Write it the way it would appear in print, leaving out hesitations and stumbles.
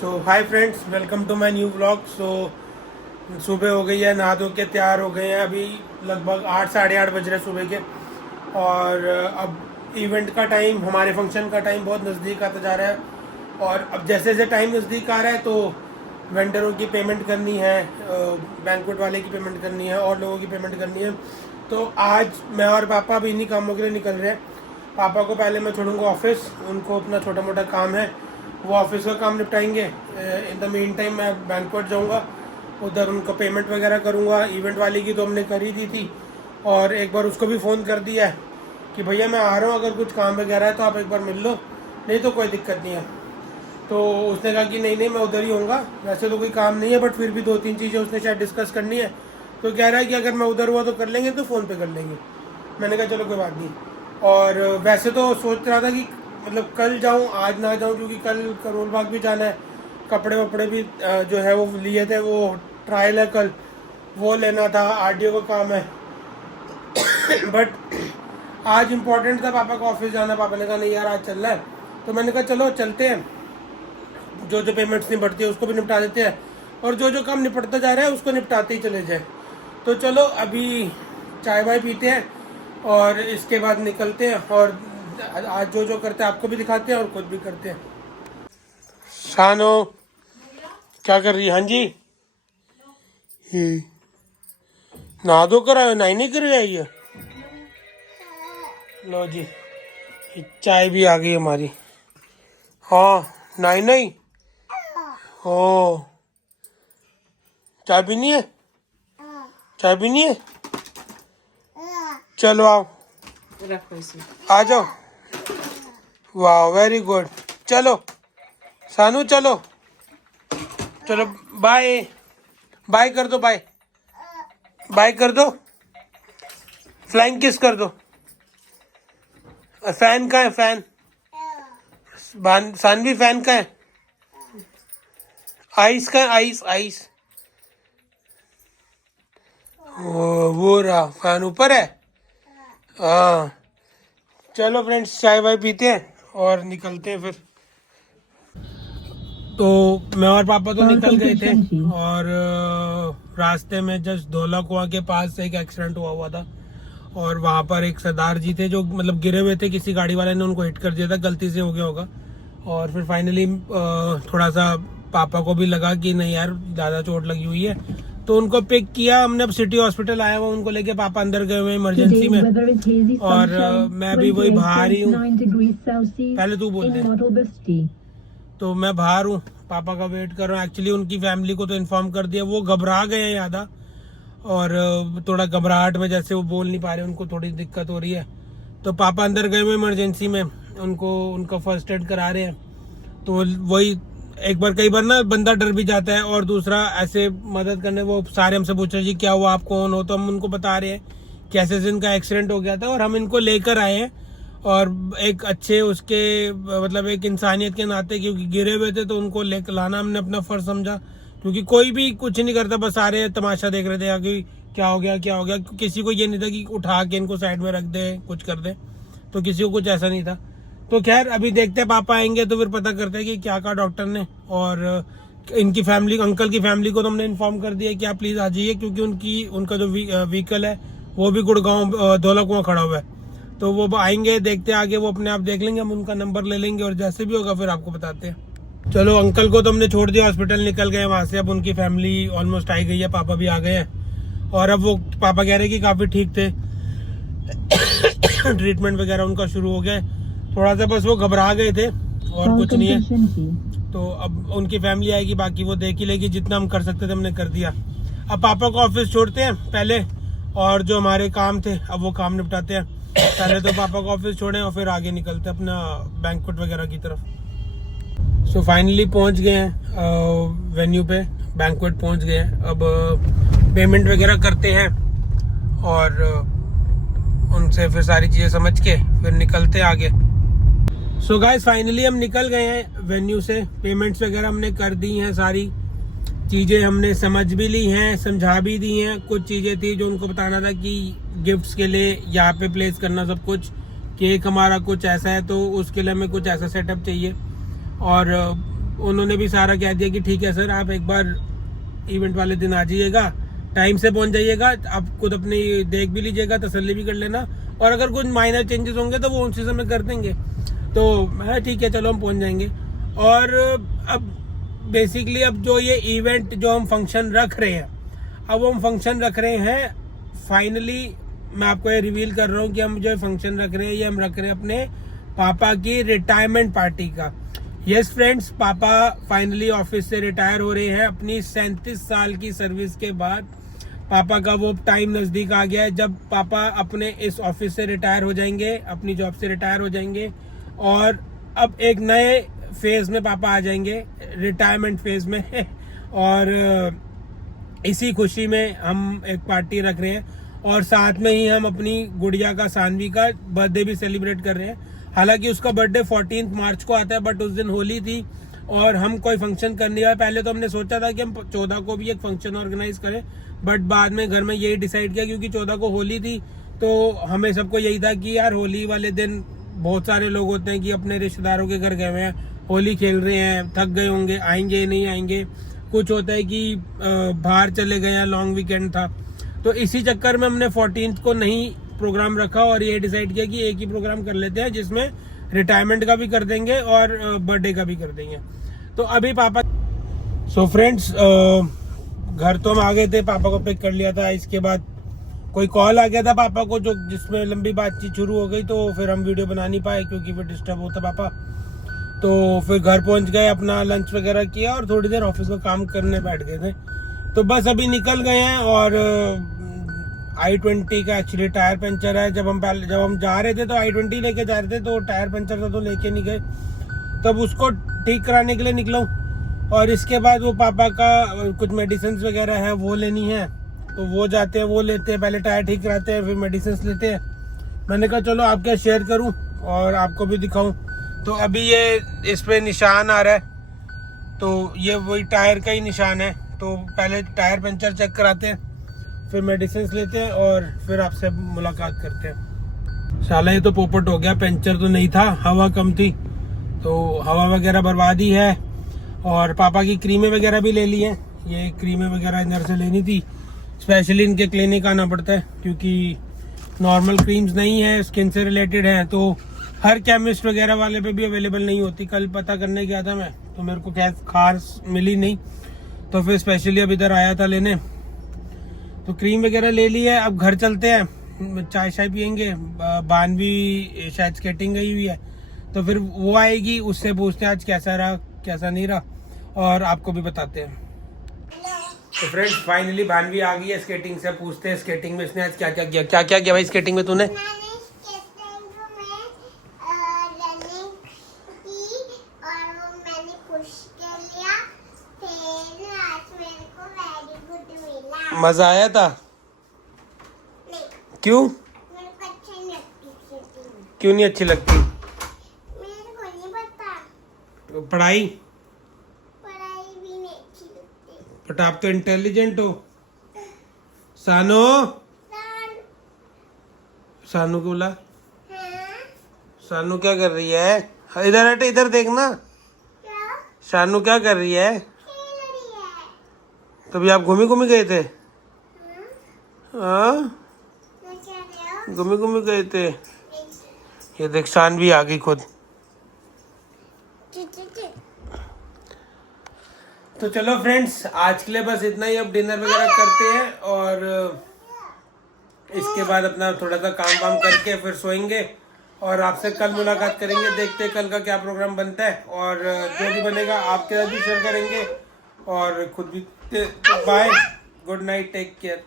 So hi friends, welcome to my new vlog. सुबह हो गई है, नहा धो के तैयार हो गए हैं। अभी लगभग 8 साढ़े 8 बज रहे सुबह के। और अब इवेंट का टाइम, हमारे फंक्शन का टाइम बहुत नज़दीक आता जा रहा है। और अब जैसे जैसे टाइम नज़दीक आ रहा है तो वेंडरों की पेमेंट करनी है, बैंक्वेट वाले की पेमेंट करनी है और लोगों की पेमेंट करनी है। तो आज मैं और पापा भी इन्हीं कामों के लिए निकल रहे हैं। पापा को पहले मैं छोड़ूंगा ऑफिस, उनको अपना छोटा मोटा काम है, वो ऑफिस का काम निपटाएंगे। इन द मीन टाइम मैं बैंक्वेट जाऊंगा, उधर उनको पेमेंट वगैरह करूंगा। इवेंट वाली की तो हमने कर ही दी थी और एक बार उसको भी फ़ोन कर दिया है कि भैया मैं आ रहा हूँ, अगर कुछ काम वगैरह है तो आप एक बार मिल लो, नहीं तो कोई दिक्कत नहीं है। तो उसने कहा कि नहीं नहीं मैं उधर ही होऊंगा। वैसे तो कोई काम नहीं है, बट फिर भी 2-3 चीज़ें उसने शायद डिस्कस करनी है। तो कह रहा है कि अगर मैं उधर हुआ तो कर लेंगे, तो फ़ोन पे कर लेंगे। मैंने कहा चलो कोई बात नहीं। और वैसे तो सोच रहा था कि मतलब कल जाऊं, आज ना जाऊं, क्योंकि कल करोल बाग भी जाना है। कपड़े वपड़े भी जो है वो लिए थे, वो ट्रायल है कल, वो लेना था, आरडीओ का काम है। बट आज इम्पोर्टेंट था, पापा को ऑफिस जाना। पापा ने कहा नहीं यार आज चलना है, तो मैंने कहा चलो चलते हैं। जो जो पेमेंट्स निपटती है उसको भी निपटा देते हैं, और जो जो काम निपटता जा रहा है उसको निपटाते ही चले जाए। तो चलो अभी चाय वाय पीते हैं और इसके बाद निकलते हैं, और आज जो जो करते हैं आपको भी दिखाते हैं और खुद भी करते हैं। शानो क्या कर रही है? हाँ जी, नहा धो कर आयो, नहीं कर आई है। लो जी, चाय भी आ गई हमारी। हाँ नहीं नहीं, ओ चाय पीनी है, चाय पीनी है, चलो आओ, आ जाओ। वाह वेरी गुड, चलो सानू चलो, चलो बाय बाय कर दो, बाय बाय कर दो, फ्लाइंग किस कर दो। फैन का है, फैन सानवी फैन का है, आइस का है, आइस आइस। वो रहा फैन ऊपर है। हाँ चलो फ्रेंड्स, चाय वाय पीते हैं और निकलते हैं फिर। तो मैं और पापा तो निकल गए थे, और रास्ते में जस्ट धौला कुआं के पास एक एक्सीडेंट हुआ था। और वहाँ पर एक सरदार जी थे जो मतलब गिरे हुए थे, किसी गाड़ी वाले ने उनको हिट कर दिया था, गलती से हो गया होगा। और फिर फाइनली थोड़ा सा पापा को भी लगा कि नहीं यार ज़्यादा चोट लगी हुई है, तो उनको पिक किया हमने। अब सिटी हॉस्पिटल आया हुआ उनको लेके, पापा अंदर गए हुए इमरजेंसी में, और मैं भी वही बाहर ही हूँ। पहले तू बोल दे। तो मैं बाहर हूँ, पापा का वेट कर रहा हूँ। एक्चुअली उनकी फैमिली को तो इन्फॉर्म कर दिया, वो घबरा गए हैं ज़्यादा, और थोड़ा घबराहट में जैसे वो बोल नहीं पा रहे, उनको थोड़ी दिक्कत हो रही है। तो पापा अंदर गए हुए इमरजेंसी में, उनको उनका फर्स्ट एड करा रहे हैं। तो वही एक बार, कई बार ना बंदा डर भी जाता है, और दूसरा ऐसे मदद करने, वो सारे हमसे पूछ रहे जी क्या हुआ, आप कौन हो, तो हम उनको बता रहे हैं कैसे से इनका एक्सीडेंट हो गया था, और हम इनको लेकर आए हैं। और एक अच्छे उसके मतलब एक इंसानियत के नाते, क्योंकि गिरे हुए थे तो उनको लेकर लाना हमने अपना फर्ज समझा। क्योंकि कोई भी कुछ नहीं करता, बस सारे तमाशा देख रहे थे कि क्या हो गया क्या हो गया। किसी को ये नहीं था कि उठा के इनको साइड में रख दे, कुछ कर दे, तो किसी को कुछ ऐसा नहीं था। तो खैर अभी देखते हैं, पापा आएंगे तो फिर पता करते हैं कि क्या कहा डॉक्टर ने। और इनकी फैमिली, अंकल की फैमिली को तो हमने इन्फॉर्म कर दिया कि आप प्लीज़ आ जाइए, क्योंकि उनका जो व्हीकल है वो भी गुड़गांव धौला कुआं खड़ा हुआ है। तो वो आएंगे, देखते हैं आगे, वो अपने आप देख लेंगे, हम उनका नंबर ले लेंगे, और जैसे भी होगा फिर आपको बताते हैं। चलो अंकल को तो हमने छोड़ दिया, हॉस्पिटल निकल गए वहाँ से। अब उनकी फैमिली ऑलमोस्ट आई गई है, पापा भी आ गए हैं। और अब वो पापा कह रहे हैं कि काफ़ी ठीक थे, ट्रीटमेंट वगैरह उनका शुरू हो गया। थोड़ा सा बस वो घबरा गए थे और कुछ नहीं है। तो अब उनकी फैमिली आएगी, बाकी वो देख ही लेगी, जितना हम कर सकते थे हमने कर दिया। अब पापा को ऑफिस छोड़ते हैं पहले, और जो हमारे काम थे अब वो काम निपटाते हैं। पहले तो पापा को ऑफिस छोड़े और फिर आगे निकलते हैं अपना बैंक्वेट वगैरह की तरफ। सो फाइनली पहुंच गए हैं वेन्यू पे, बैंक्वेट पहुंच गए हैं। अब पेमेंट वगैरह करते हैं और उनसे फिर सारी चीज़ें समझ के फिर निकलते आगे। सो गाइस फाइनली हम निकल गए हैं वेन्यू से। पेमेंट्स वगैरह हमने कर दी हैं, सारी चीज़ें हमने समझ भी ली हैं, समझा भी दी हैं। कुछ चीज़ें थी जो उनको बताना था कि गिफ्ट्स के लिए यहाँ पे प्लेस करना सब कुछ, केक हमारा कुछ ऐसा है तो उसके लिए हमें कुछ ऐसा सेटअप चाहिए। और उन्होंने भी सारा कह दिया कि ठीक है सर, आप एक बार इवेंट वाले दिन आ जाइएगा, टाइम से पहुंच जाइएगा, आप खुद अपनी देख भी लीजिएगा, तसल्ली भी कर लेना, और अगर कुछ माइनर चेंजेस होंगे तो वो उसी समय कर देंगे। तो मैं ठीक है चलो हम पहुंच जाएंगे। और अब बेसिकली अब जो ये इवेंट जो हम फंक्शन रख रहे हैं, अब हम फंक्शन रख रहे हैं फाइनली, मैं आपको ये रिवील कर रहा हूँ कि हम जो फंक्शन रख रहे हैं ये हम रख रहे हैं अपने पापा की रिटायरमेंट पार्टी का। यस फ्रेंड्स, पापा फाइनली ऑफिस से रिटायर हो रहे हैं अपनी 37 साल की सर्विस के बाद। पापा का वो टाइम नज़दीक आ गया है जब पापा अपने इस ऑफिस से रिटायर हो जाएंगे, अपनी जॉब से रिटायर हो जाएंगे, और अब एक नए फेज में पापा आ जाएंगे, रिटायरमेंट फेज में और इसी खुशी में हम एक पार्टी रख रहे हैं, और साथ में ही हम अपनी गुड़िया का, सानवी का बर्थडे भी सेलिब्रेट कर रहे हैं। हालांकि उसका बर्थडे 14 मार्च को आता है, बट उस दिन होली थी और हम कोई फंक्शन कर नहीं आए। पहले तो हमने सोचा था कि हम 14 को भी एक फंक्शन ऑर्गेनाइज करें, बट बाद में घर में यही डिसाइड किया, क्योंकि 14 को होली थी तो हमें सबको यही था कि यार होली वाले दिन बहुत सारे लोग होते हैं कि अपने रिश्तेदारों के घर गए हुए हैं, होली खेल रहे हैं, थक गए होंगे, आएंगे नहीं आएंगे, कुछ होता है कि बाहर चले गए हैं, लॉन्ग वीकेंड था। तो इसी चक्कर में हमने 14 को नहीं प्रोग्राम रखा और ये डिसाइड किया कि एक ही प्रोग्राम कर लेते हैं, जिसमें रिटायरमेंट का भी कर देंगे और बर्थडे का भी कर देंगे। तो अभी पापा, सो फ्रेंड्स, घर तो हम आ गए थे, पापा को पिक कर लिया था। इसके बाद कोई कॉल आ गया था पापा को, जो जिसमें लंबी बातचीत शुरू हो गई, तो फिर हम वीडियो बना नहीं पाए क्योंकि फिर डिस्टर्ब होता पापा। तो फिर घर पहुंच गए, अपना लंच वगैरह किया और थोड़ी देर ऑफिस का काम करने बैठ गए थे। तो बस अभी निकल गए हैं, और i20 का एक्चुअली टायर पंचर है। जब हम जा रहे थे तो i20 लेके जा रहे थे, तो टायर पंचर था तो लेके नहीं गए, तब उसको ठीक कराने के लिए निकला हूँ। और इसके बाद वो पापा का कुछ मेडिसिन वगैरह है वो लेनी है, तो वो जाते हैं, वो लेते हैं, पहले टायर ठीक कराते हैं, फिर मेडिसिन लेते हैं। मैंने कहा चलो आपके शेयर करूँ और आपको भी दिखाऊँ। तो अभी ये इस पे निशान आ रहा है, तो ये वही टायर का ही निशान है। तो पहले टायर पंचर चेक कराते हैं, फिर मेडिसिन लेते हैं और फिर आपसे मुलाकात करते हैं। साला ये तो पोपट हो गया, पंचर तो नहीं था, हवा कम थी, तो हवा वगैरह बर्बाद ही है। और पापा की क्रीमें वगैरह भी ले ली हैं, ये क्रीमें वगैरह इधर से लेनी थी, स्पेशली इनके क्लिनिक आना पड़ता है क्योंकि नॉर्मल क्रीम्स नहीं है, स्किन से रिलेटेड है, तो हर केमिस्ट वगैरह वाले पे भी अवेलेबल नहीं होती। कल पता करने गया था मैं, तो मेरे को क्या खास मिली नहीं, तो फिर स्पेशली अब इधर आया था लेने। तो क्रीम वगैरह ले ली है, अब घर चलते हैं, चाय शाय पियेंगे। बान भी शायद स्केटिंग गई हुई है, तो फिर वो आएगी, उससे पूछते हैं आज कैसा रहा कैसा नहीं रहा, और आपको भी बताते हैं। तो फ्रेंड्स फाइनली भानवी आ गई है स्केटिंग से, पूछते हैं स्केटिंग में इसने आज क्या क्या किया। क्या क्या किया भाई स्केटिंग में तूने? मजा आया था? नहीं। क्यों? मेरे को अच्छी नहीं लगती। क्यों नहीं अच्छी लगती? मेरे को नहीं पता। पढ़ाई भी नहीं अच्छी लगती। बट आप तो इंटेलिजेंट हो। सानो, सानू को बोला। सानू क्या कर रही है? इधर हट, इधर देखना। सानू क्या कर रही है? तभी आप घूमी घूमी गए थे? घूमी घूमी गए थे। ये देख सानवी आ गई खुद। तो चलो फ्रेंड्स, आज के लिए बस इतना ही। अब डिनर वगैरह करते हैं और इसके बाद अपना थोड़ा सा काम वाम करके फिर सोएंगे, और आपसे कल मुलाकात करेंगे। देखते हैं कल का क्या प्रोग्राम बनता है, और जो भी बनेगा आपके साथ भी शेयर करेंगे और खुद भी। Bye, good night, take care.